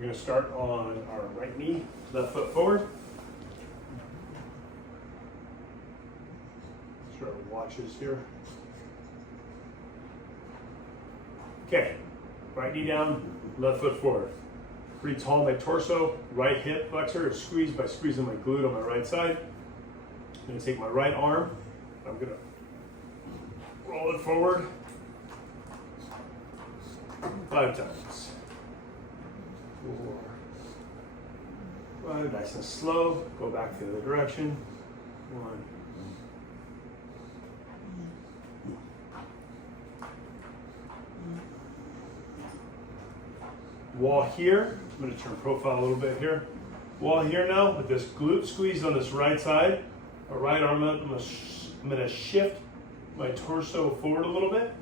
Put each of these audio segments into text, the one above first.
We're going to start on our right knee, left foot forward. Start with watches here. Okay, right knee down, left foot forward. Breathe tall in my torso, right hip flexor is squeezed by squeezing my glute on my right side. I'm going to take my right arm, I'm going to roll it forward 5 times. 4, 5, nice and slow. Go back the other direction. 1. Wall here. I'm going to turn profile a little bit here. Wall here now with this glute squeeze on this right side. My right arm up. I'm going to shift my torso forward a little bit.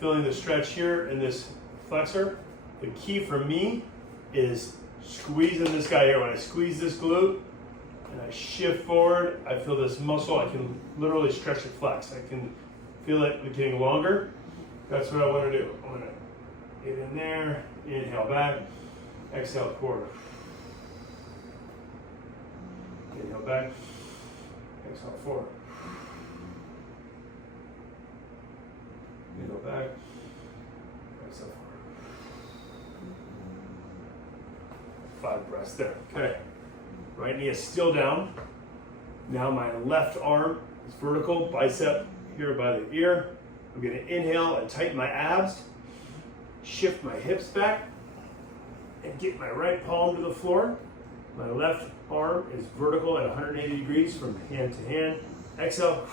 Feeling the stretch here in this flexor. The key for me is squeezing this guy here. When I squeeze this glute and I shift forward, I feel this muscle. I can literally stretch it flex. I can feel it getting longer. That's what I want to do. I'm going to get in there, inhale back, exhale forward. Inhale back, exhale forward. Inhale back, exhale forward. 5 breaths there. Okay. Right knee is still down. Now my left arm is vertical, bicep here by the ear. I'm going to inhale and tighten my abs. Shift my hips back and get my right palm to the floor. My left arm is vertical at 180 degrees from hand to hand. Exhale,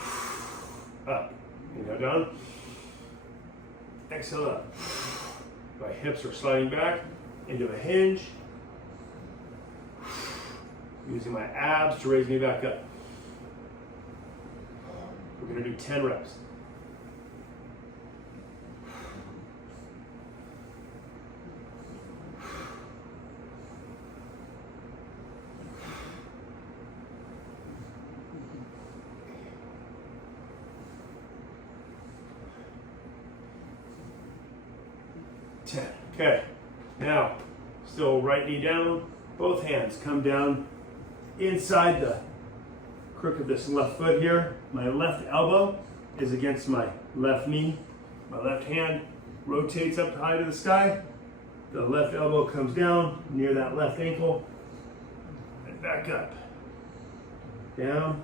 up. Inhale down. Exhale up. My hips are sliding back into a hinge. Using my abs to raise me back up. We're going to do 10 reps. Okay, now, still right knee down, both hands come down inside the crook of this left foot here. My left elbow is against my left knee. My left hand rotates up high to the sky. The left elbow comes down near that left ankle and back up. Down.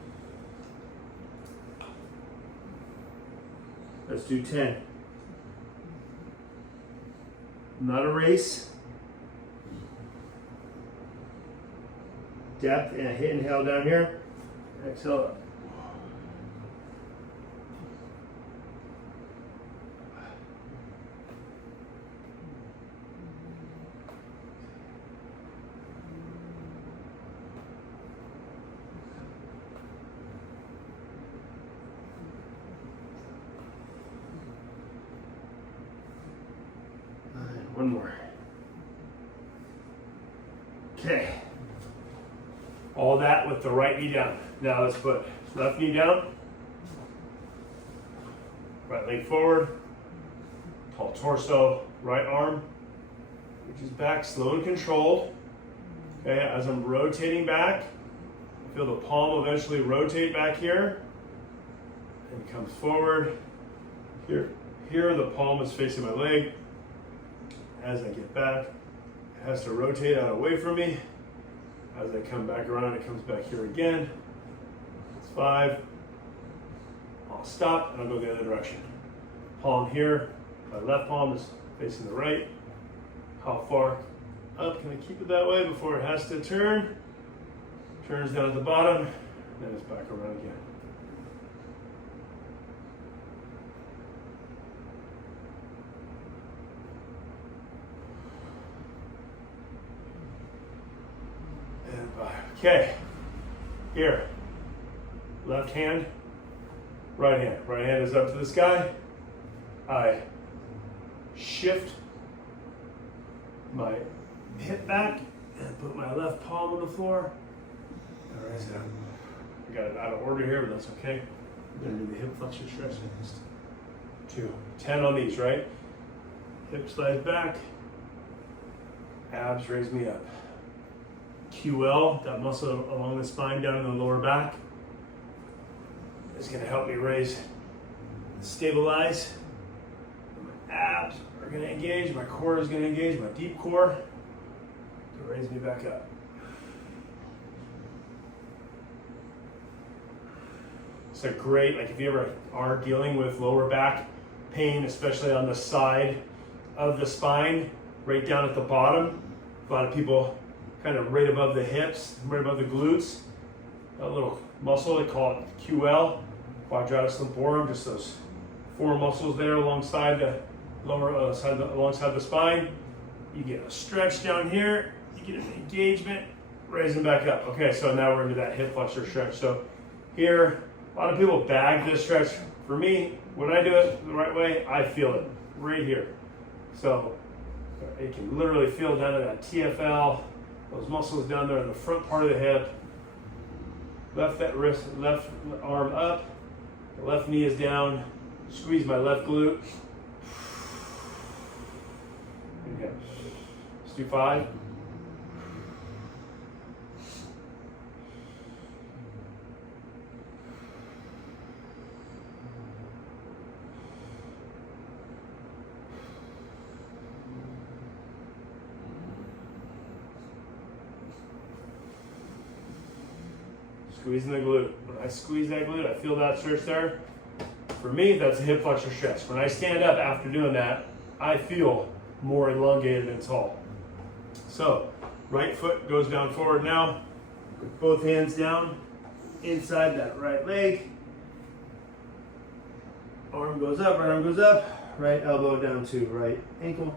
Let's do 10. Not a race. Depth and inhale down here. Exhale up. One more. Okay. All that with the right knee down. Now let's put left knee down. Right leg forward. Tall torso. Right arm, which is back, slow and controlled. Okay, as I'm rotating back, I feel the palm eventually rotate back here. And comes forward. Here the palm is facing my leg. As I get back, it has to rotate out away from me. As I come back around, it comes back here again. It's 5. I'll stop and I'll go the other direction. Palm here, my left palm is facing the right. How far up can I keep it that way before it has to turn? Turns down at the bottom, then it's back around again. And 5. Okay, here, left hand, right hand. Right hand is up to the sky. I shift my hip back and put my left palm on the floor. All right, so I got it out of order here, but that's okay. I'm gonna do the hip flexor stretch next. 2, 10 on these, right? Hip slides back. abs raise me up. QL, that muscle along the spine down in the lower back, is going to help me raise, stabilize. My abs are going to engage, my core is going to engage, my deep core to raise me back up. It's a great, like if you ever are dealing with lower back pain, especially on the side of the spine, right down at the bottom, a lot of people kind of right above the hips, right above the glutes, that little muscle, they call it QL, quadratus lumborum, just those four muscles there alongside the lower alongside the spine. You get a stretch down here, you get an engagement, raising back up. Okay, so now we're into that hip flexor stretch. So here, a lot of people bag this stretch. For me, when I do it the right way, I feel it right here. So you can literally feel down to that TFL, those muscles down there in the front part of the hip. Left that wrist, left arm up, the left knee is down. Squeeze my left glute. Okay. Let's do 5. Squeezing the glute. When I squeeze that glute, I feel that stretch there. For me, that's a hip flexor stretch. When I stand up after doing that, I feel more elongated and tall. So, right foot goes down forward now. With both hands down inside that right leg. Arm goes up, right arm goes up. Right elbow down to right ankle.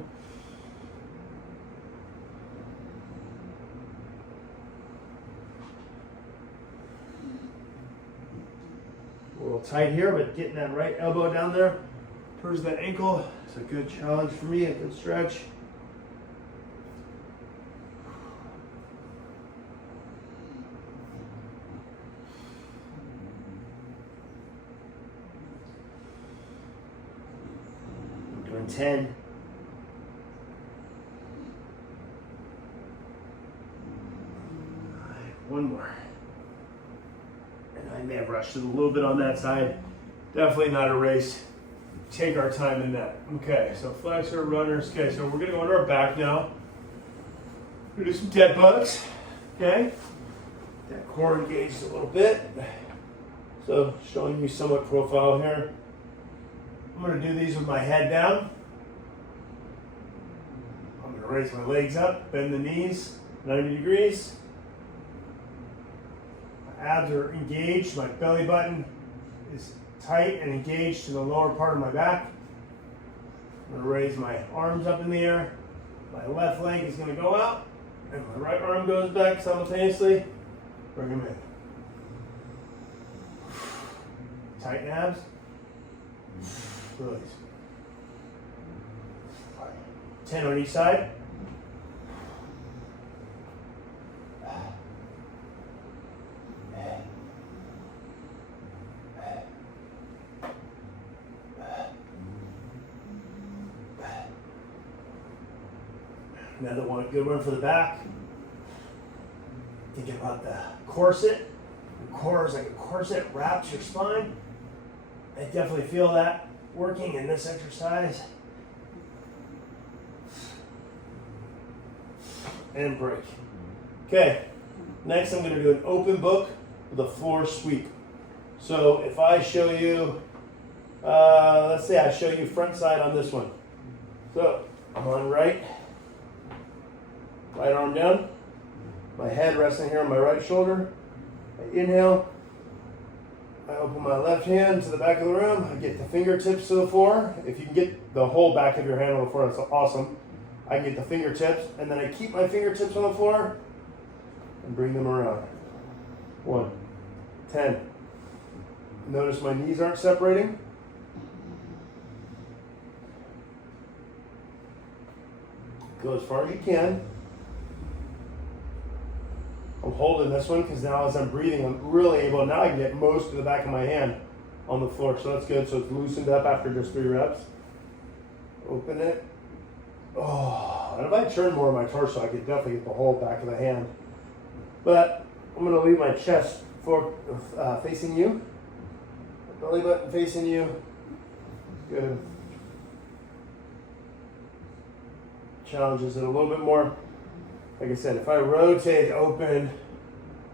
A little tight here, but getting that right elbow down there towards that ankle is a good challenge for me, a good stretch. I'm doing 10. One more. I may have rushed it a little bit on that side. Definitely not a race. Take our time in that. Okay, so flexor, runners. Okay, so we're gonna go into our back now. We're gonna do some dead bugs. Okay, that core engaged a little bit. So showing you somewhat profile here. I'm gonna do these with my head down. I'm gonna raise my legs up, bend the knees 90 degrees. Abs are engaged, my belly button is tight and engaged to the lower part of my back. I'm going to raise my arms up in the air. My left leg is going to go out and my right arm goes back simultaneously. Bring them in. Tighten abs. Release. 10 on each side. Another one, good one for the back. Think about the corset. The core is like a corset, wraps your spine. I definitely feel that working in this exercise. And break. Okay, next I'm going to do an open book with a floor sweep. So if I show you, let's say I show you front side on this one. So I'm on right arm down, my head resting here on my right shoulder. I inhale, I open my left hand to the back of the room, I get the fingertips to the floor. If you can get the whole back of your hand on the floor, that's awesome. I can get the fingertips, and then I keep my fingertips on the floor and bring them around. 1, 10. Notice my knees aren't separating. Go as far as you can. I'm holding this one because now as I'm breathing, I'm really able, now I can get most of the back of my hand on the floor. So that's good. So it's loosened up after just 3 reps. Open it. Oh, And if I turn more of my torso, I could definitely get the whole back of the hand. But I'm going to leave my chest facing you. Belly button facing you. Good. Challenges it a little bit more. Like I said, if I rotate open,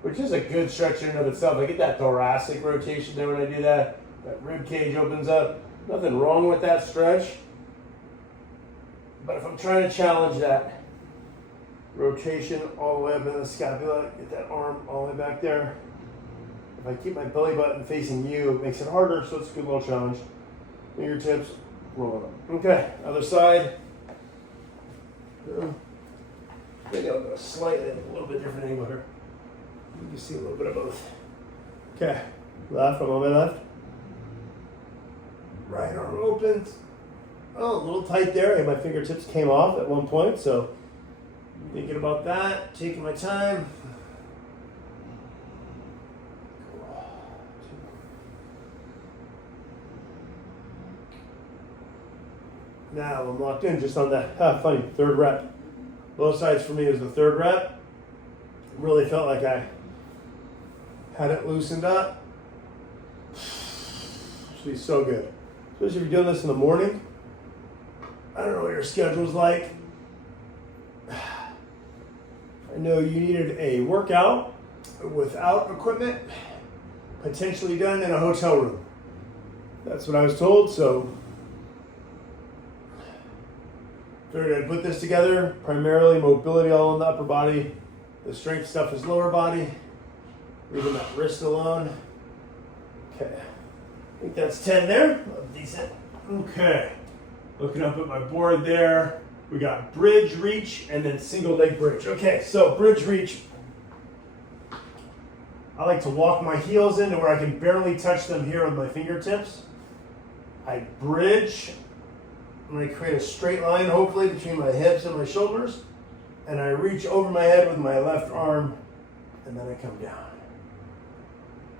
which is a good stretch in and of itself, I get that thoracic rotation there when I do that. That rib cage opens up. Nothing wrong with that stretch. But if I'm trying to challenge that rotation all the way up in the scapula, get that arm all the way back there. If I keep my belly button facing you, it makes it harder, so it's a good little challenge. Fingertips, roll it up. Okay, other side. Maybe I'll go slightly, a little bit different angle here. You can see a little bit of both. Okay, left, I'm on my left. Right arm opens. Oh, a little tight there. And my fingertips came off at one point, so thinking about that, taking my time. Now I'm locked in just on that, funny, third rep. Both sides for me is the third rep. Really felt like I had it loosened up. Should be so good. Especially if you're doing this in the morning. I don't know what your schedule's like. I know you needed a workout without equipment, potentially done in a hotel room. That's what I was told, so figured I'd put this together. Primarily mobility all in the upper body. The strength stuff is lower body. Leaving that wrist alone. Okay. I think that's 10 there. Decent. Okay. Looking up at my board there. We got bridge, reach, and then single leg bridge. Okay, so bridge, reach. I like to walk my heels into where I can barely touch them here with my fingertips. I bridge. I'm going to create a straight line, hopefully, between my hips and my shoulders. And I reach over my head with my left arm, and then I come down.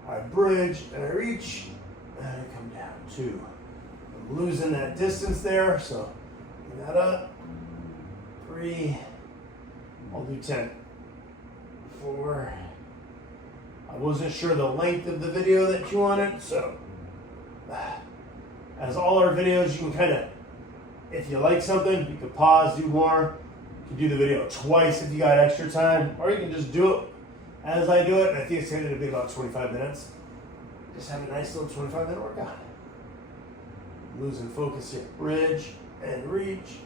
I bridge, and I reach, and I come down. 2. I'm losing that distance there, so bring that up. 3. I'll do 10. 4. I wasn't sure the length of the video that you wanted, so as all our videos, you can kind of, if you like something, you can pause, do more. You can do the video twice if you got extra time, or you can just do it as I do it. And I think it's going to be about 25 minutes. Just have a nice little 25-minute workout. Losing focus here. Bridge and reach.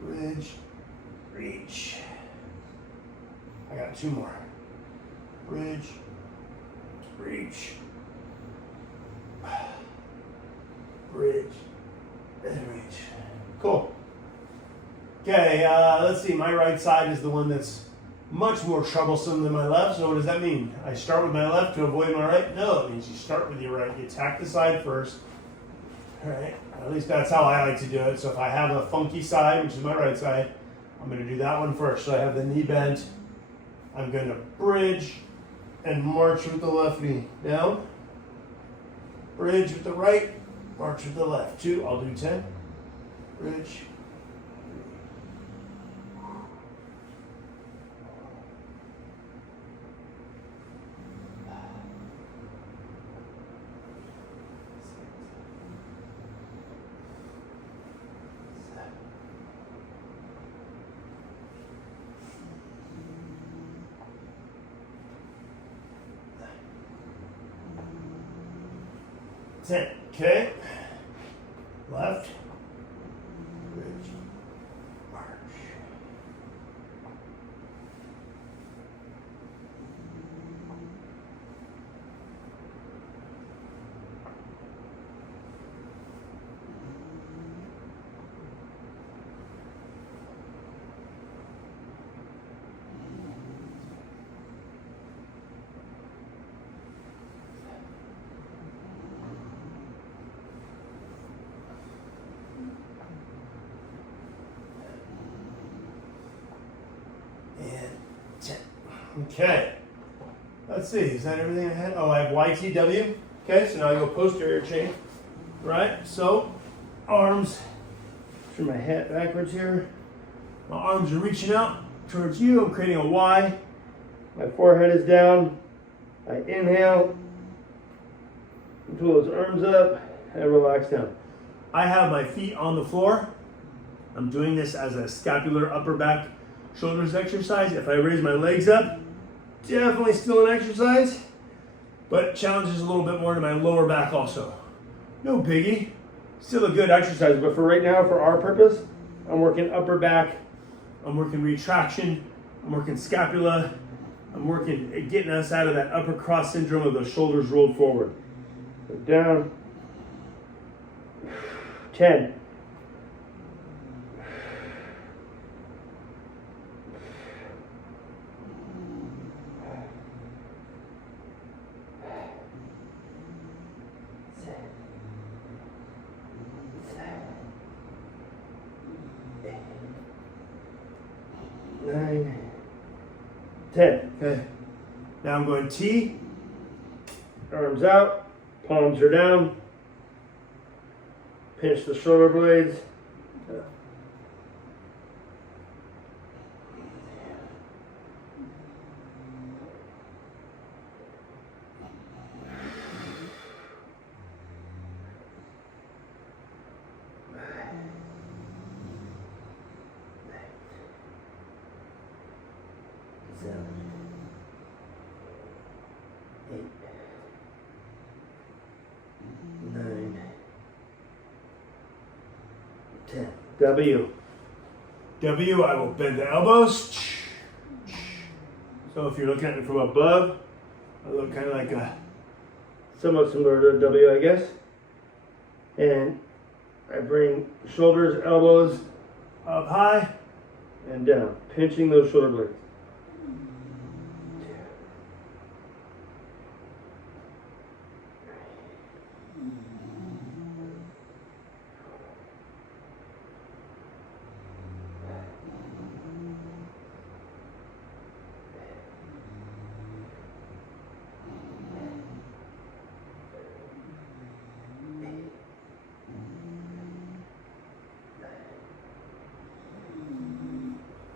Bridge, reach. I got 2 more. Bridge, reach. Bridge, and reach. Cool. Okay, let's see. My right side is the one that's much more troublesome than my left. So what does that mean? I start with my left to avoid my right? No, it means you start with your right. You attack the side first. All right. At least that's how I like to do it. So if I have a funky side, which is my right side, I'm going to do that one first. So I have the knee bent. I'm going to bridge and march with the left knee down. Bridge with the right, march with the left. 2, I'll do 10. Bridge. Okay. Left. Bridge. March. Okay, let's see, is that everything I had? Oh, I have YTW. Okay, so now I go posterior chain, right? So, arms turn my hat backwards here. My arms are reaching out towards you. I'm creating a Y. My forehead is down. I inhale. Pull those arms up and relax down. I have my feet on the floor. I'm doing this as a scapular upper back shoulders exercise. If I raise my legs up, definitely still an exercise, but challenges a little bit more to my lower back also. No biggie. Still a good exercise, but for right now, for our purpose, I'm working upper back, I'm working retraction, I'm working scapula, I'm working at getting us out of that upper cross syndrome of the shoulders rolled forward. So down. 10. 9, 10. Okay. Now I'm going T. Arms out. Palms are down. Pinch the shoulder blades. W. W, I will bend the elbows. So if you're looking at it from above, I look kind of like a, somewhat similar to a W, I guess. And I bring shoulders, elbows up high and down, pinching those shoulder blades.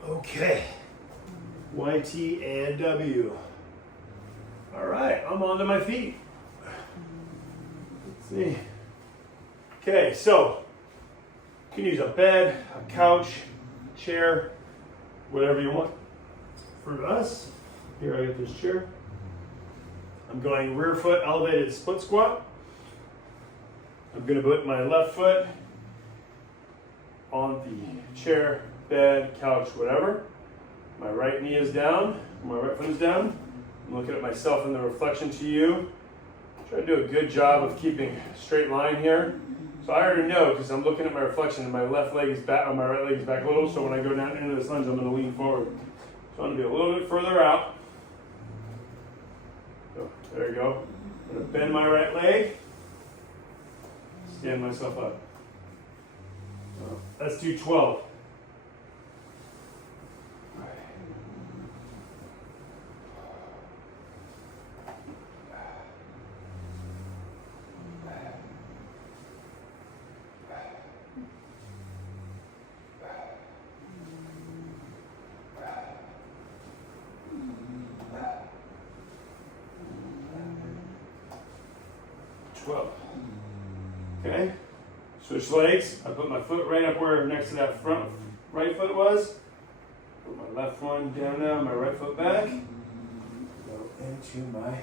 Okay, YT and W. All right, I'm onto my feet. Let's see. Okay, so you can use a bed, a couch, chair, whatever you want. For us, here I get this chair. I'm going rear foot elevated split squat. I'm going to put my left foot on the chair, bed, couch, whatever. My right knee is down, my right foot is down. I'm looking at myself in the reflection to you. Try to do a good job of keeping a straight line here. So I already know because I'm looking at my reflection and my left leg is back, or my right leg is back a little. So when I go down into this lunge, I'm going to lean forward. So I'm going to be a little bit further out. So there you go. I'm going to bend my right leg, stand myself up. So let's do 12. Okay, switch legs. I put my foot right up where next to that front right foot was. Put my left one down now, my right foot back. Go into my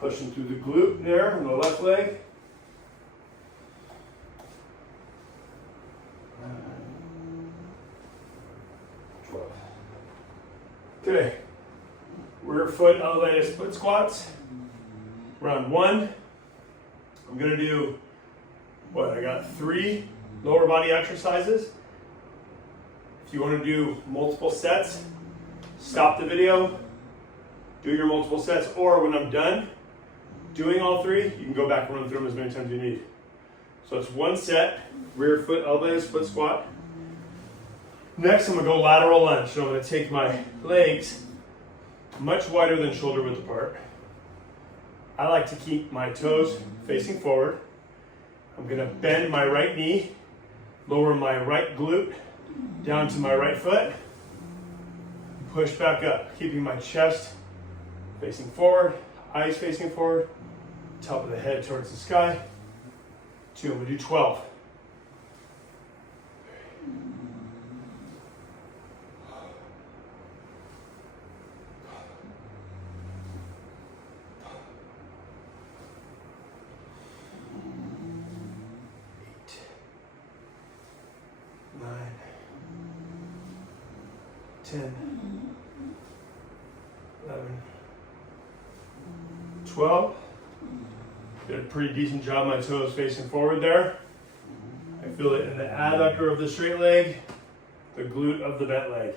pushing through the glute there on the left leg. Okay, rear foot elevated split squats. Round 1. I'm gonna do what? I got 3 lower body exercises. If you want to do multiple sets, stop the video, do your multiple sets, or when I'm done, doing all three, you can go back and run through them as many times as you need. So it's one set, rear foot, elbows, foot squat. Next, I'm gonna go lateral lunge. So I'm gonna take my legs much wider than shoulder width apart. I like to keep my toes facing forward. I'm gonna bend my right knee, lower my right glute down to my right foot, push back up, keeping my chest facing forward, eyes facing forward, top of the head towards the sky. 2, I'm gonna do 12. 9, 10, 11, 12. Did a pretty decent job, my toes facing forward there. I feel it in the adductor of the straight leg, the glute of the bent leg.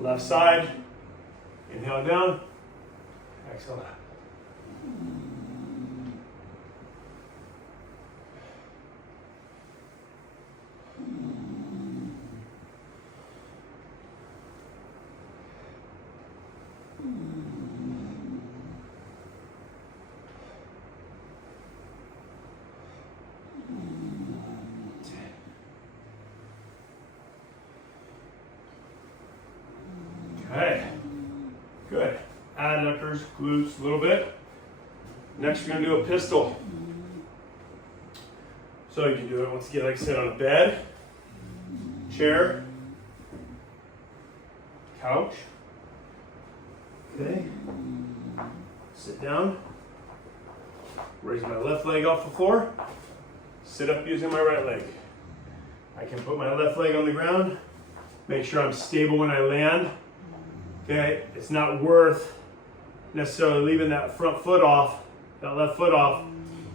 Left side, inhale down, exhale out. Okay, good. Adductors, glutes a little bit. Next, we're gonna do a pistol. So you can do it once again, like I said, on a bed, chair, couch. Okay. Sit down. Raise my left leg off the floor. Sit up using my right leg. I can put my left leg on the ground. Make sure I'm stable when I land. Okay, it's not worth necessarily leaving that front foot off, that left foot off,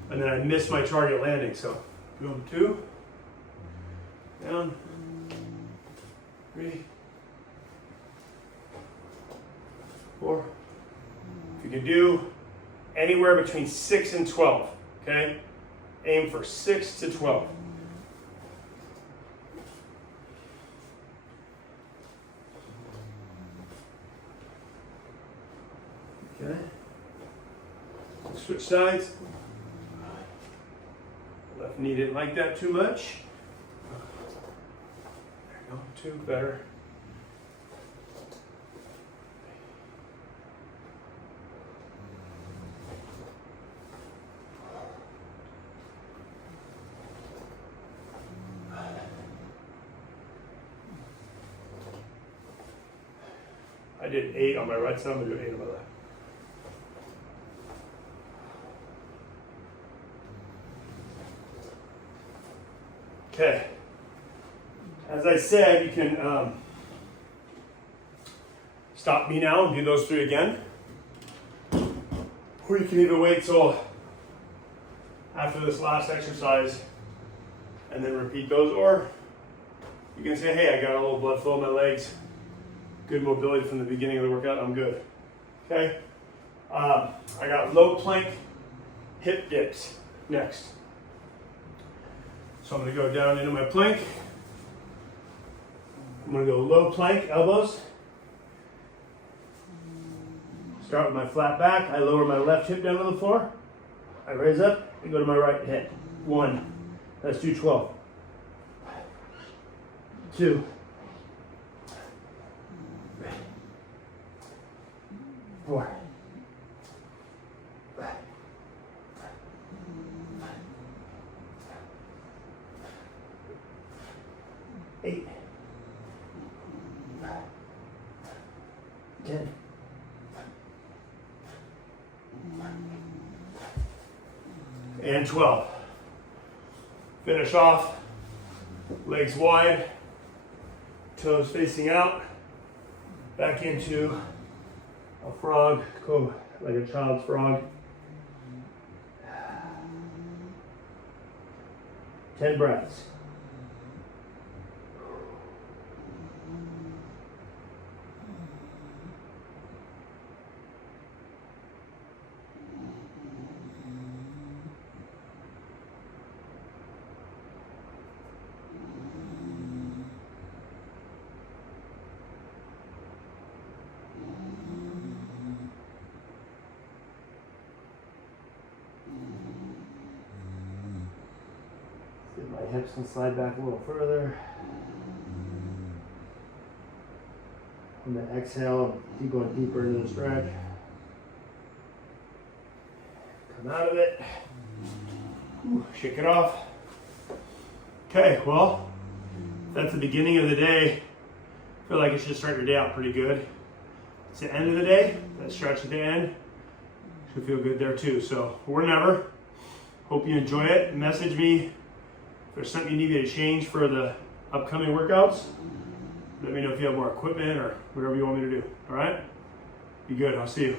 and then I miss my target landing. So, boom, 2, down, 3, 4. If you can do anywhere between 6 and 12, okay? Aim for 6 to 12. Okay. Switch sides. Left knee didn't like that too much. There you go, 2, better. I did 8 on my right side, I'm gonna do 8 on my left. Okay, as I said, you can stop me now and do those 3 again. Or you can even wait till after this last exercise and then repeat those. Or you can say, hey, I got a little blood flow in my legs, good mobility from the beginning of the workout, I'm good. Okay, I got low plank hip dips next. So I'm going to go down into my plank. I'm going to go low plank, elbows. Start with my flat back. I lower my left hip down to the floor. I raise up and go to my right hip. 1. Let's do 12. 2. 4. 8, 10, 12. Finish off, legs wide, toes facing out, back into a frog, go like a child's frog. 10 breaths. My hips can slide back a little further. On the exhale, keep going deeper into the stretch. Come out of it. Shake it off. Okay, well, that's the beginning of the day. I feel like it should start your day out pretty good. It's the end of the day. That stretch at the end should feel good there too. So, or never. Hope you enjoy it. Message me if there's something you need me to change for the upcoming workouts. Let me know if you have more equipment or whatever you want me to do. All right? Be good. I'll see you.